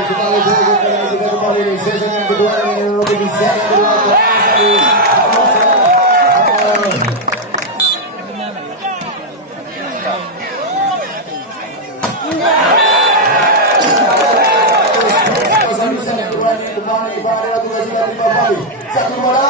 kita kembali di season yang kedua ini lebih di set yang kedua. Satu bola.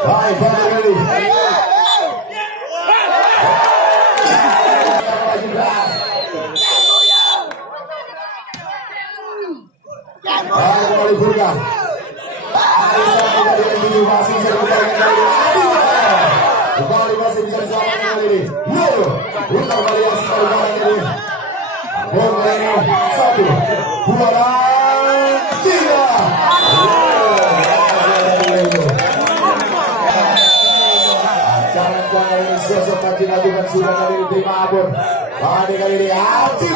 Baik, dulu. Kembali Burkan. Kembali masih bisa diselamatkan kali ini. Bukan kali yang sekali barang ini. Bola ini 1, 2, dan 3. Jangan-jangan ini sosok Haji lakukan sudah kali ini terima abon. Pada kali ini Haji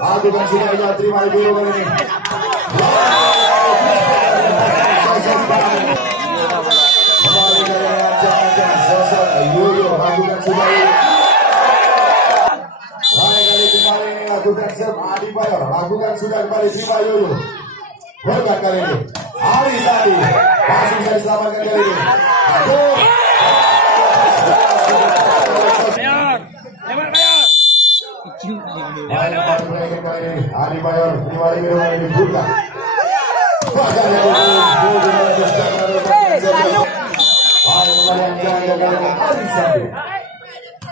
lakukan sudah terima ibu kali ini. Kembali jangan sosok Yoyo lakukan sudah ini. Kali kembali lakukan Adi Bayor lakukan sudah kembali terima Yoyo. Bukan kali ini Ali Sadi masih bisa diselamatkan kali ini. Adi Bayor terima ini buka.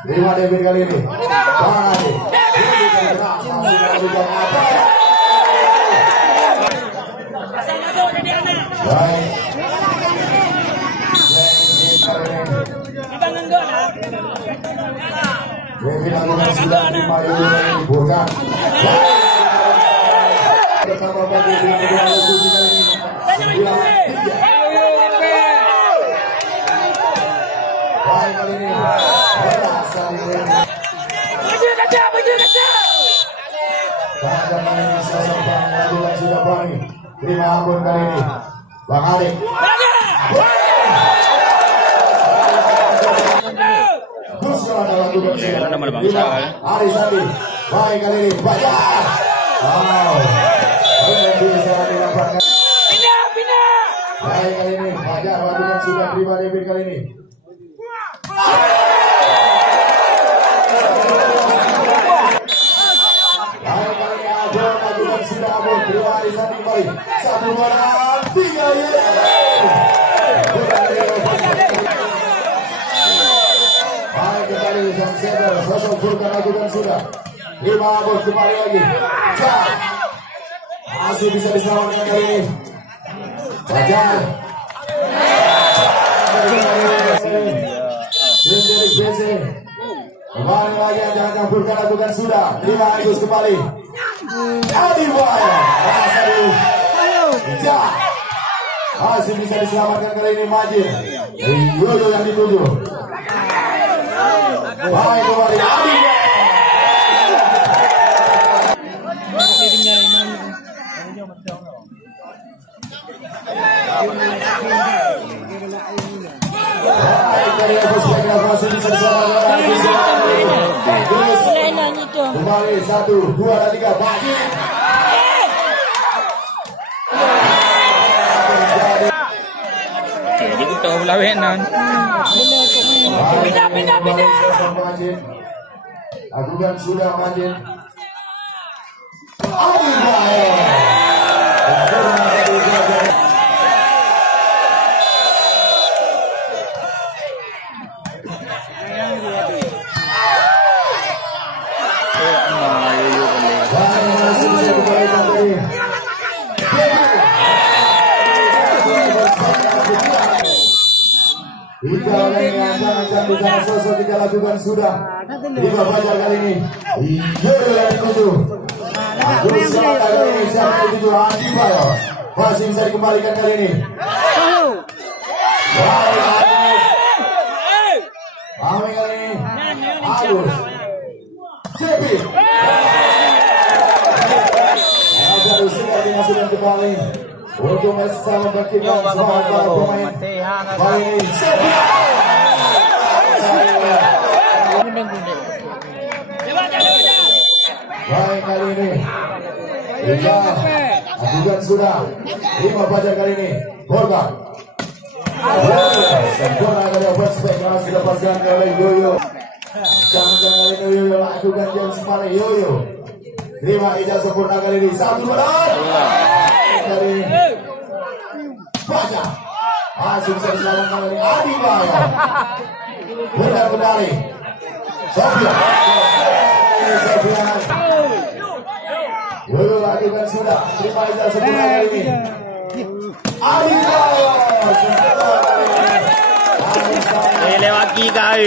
Terima David kali ini. David lakukan sudah terima ini buka. Bersama bagi di kedua lagu kali ini. Baik kali ini. Jangan ini sosok Bang lakukan sudah Bang. Terima ampun kali ini. Bang Ali. Terus ada lakukan sudah. Ari Sandi. Baik kali ini. Baca. Wow. Bisa dilakukan. Pindah. Baik kali ini. Baca lakukan sudah terima David kali ini. Sudah abon, terima Ari Sandi kembali. 1, 2, dan 3. Baik kembali sang center, sosok Burkan lakukan sudah. Terima abon kembali lagi. Masih bisa diselamatkan kali ini. Fajar. Kembali lagi jangan Burkan lakukan sudah. Terima Agus kembali. Adi Bayor masih bisa diselamatkan kali ini Majid. Yoyo yang dituju. Baik kembali Adi masih bisa diselamatkan kembali 1, 2, dan 3. Majid. Jadi kita lawenan. Pindah. Lakukan sudah Majid. Adi Bayor. Jangan sosok kita lakukan sudah. Tiga Fajar kali ini. Yoyo yang dituju. Terus kali ini siapa yang dituju? Adi Bayor. Masih bisa dikembalikan kali ini. kembali untuk bisa membangkitkan semangat para pemain. Kali ini baik kali ini adukan sudah 5 Fajar kali ini Borga sempurna dari obat spekras dilepaskan oleh Yoyo. Jangan kali ini Yoyo adukan jam semana Yoyo terima ijazah sempurna kali ini 1 benar dari Fajar masih bisa diselamatkan oleh Adi Baya. Benar kembali Sofian Yoyo lakukan sudah terima ijazah sempurna kali ini Adi Baya lewat kita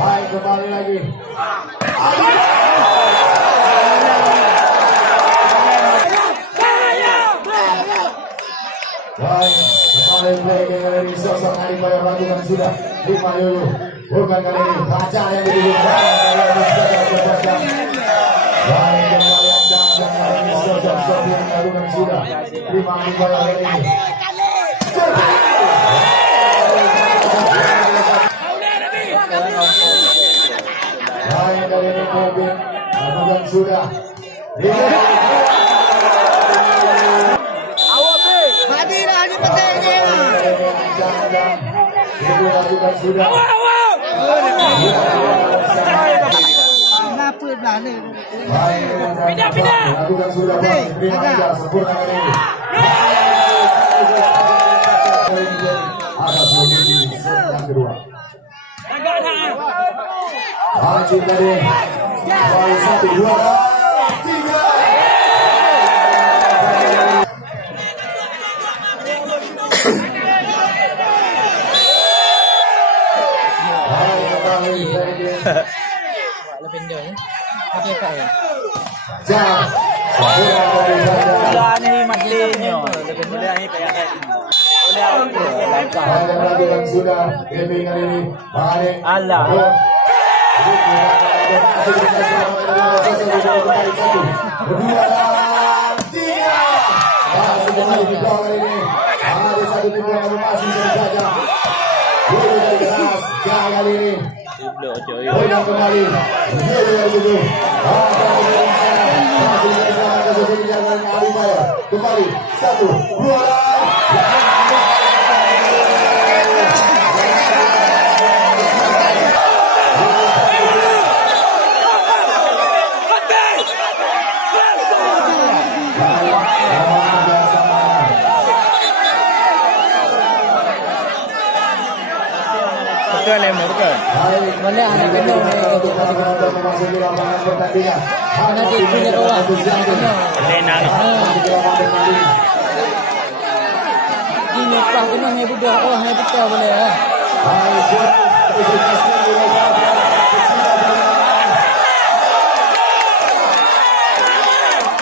baik kembali lagi baik kembali lagi dari sosok Adi Baya lakukan sudah 5 Yoyo bukan kali ini Raja yang didudukkan baik kembali yang sosok yang lakukan sudah 5 Adi Baya kali ini baik dari Kevin lakukan sudah lakukan sudah pindah lakukan sudah terima ijazah sempurna kali ini ada posisi yang kedua Haji tadi baik 1 2 3 sudah gaming kali ini Allah kembali 1 2 Mana anak kena memasuki lapangan pertandingan. Mana dia punya orang Lenan. Ini pah kena ni budak orang ni betul boleh.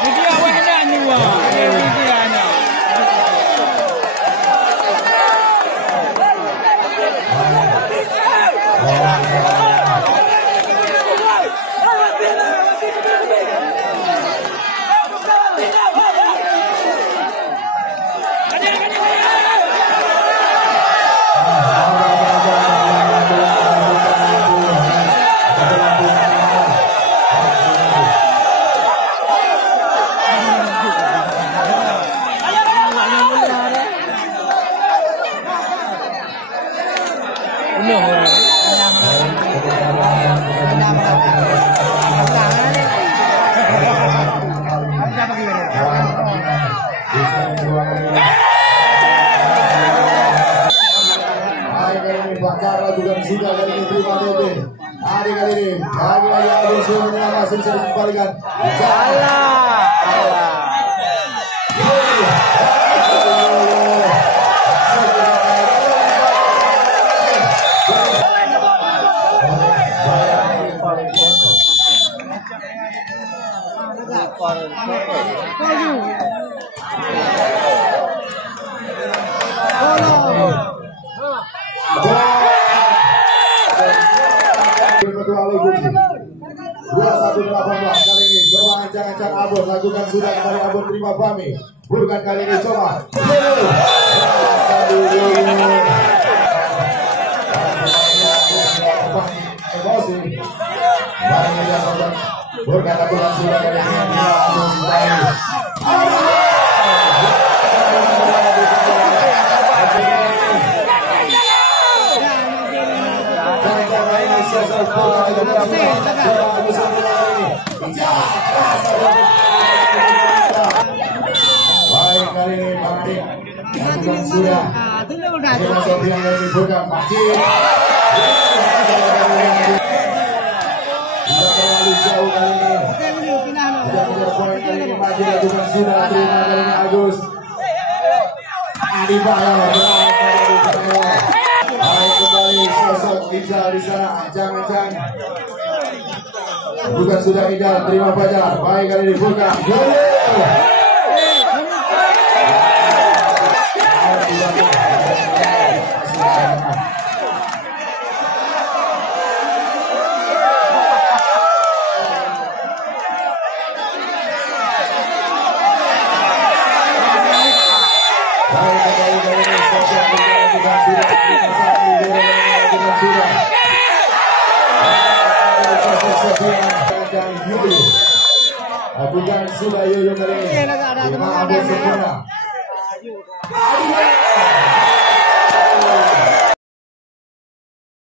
Ini awak nak ni wah. Ini anak. Bakara juga sudah kali ini terima DP. Hari kali ini lagi-lagi Agus Sudah masih bisa dikembalikan. Kedua oleh Budi. Jangan-jangan Abon lakukan sudah kembali Abon terima Fahmi. Bukan kali ini coba. Emosi. Bukan lakukan sudah kali ini. Baik kali ini Bang Adik lakukan sudah. Kita Sofian yang dibuka Masjid. Tidak terlalu jauh kali ini. Tidak menjadi poin kali ini Masjid lakukan sudah. Terima kali ini Agus. Adi Bayo. Baik kembali sosok Ijal di sana. Jangan-jangan bukan sudah Ijal terima Fajar. Baik kali ini buka. Bukan sudah Yoyo kali ini. Lima Abon sempurna.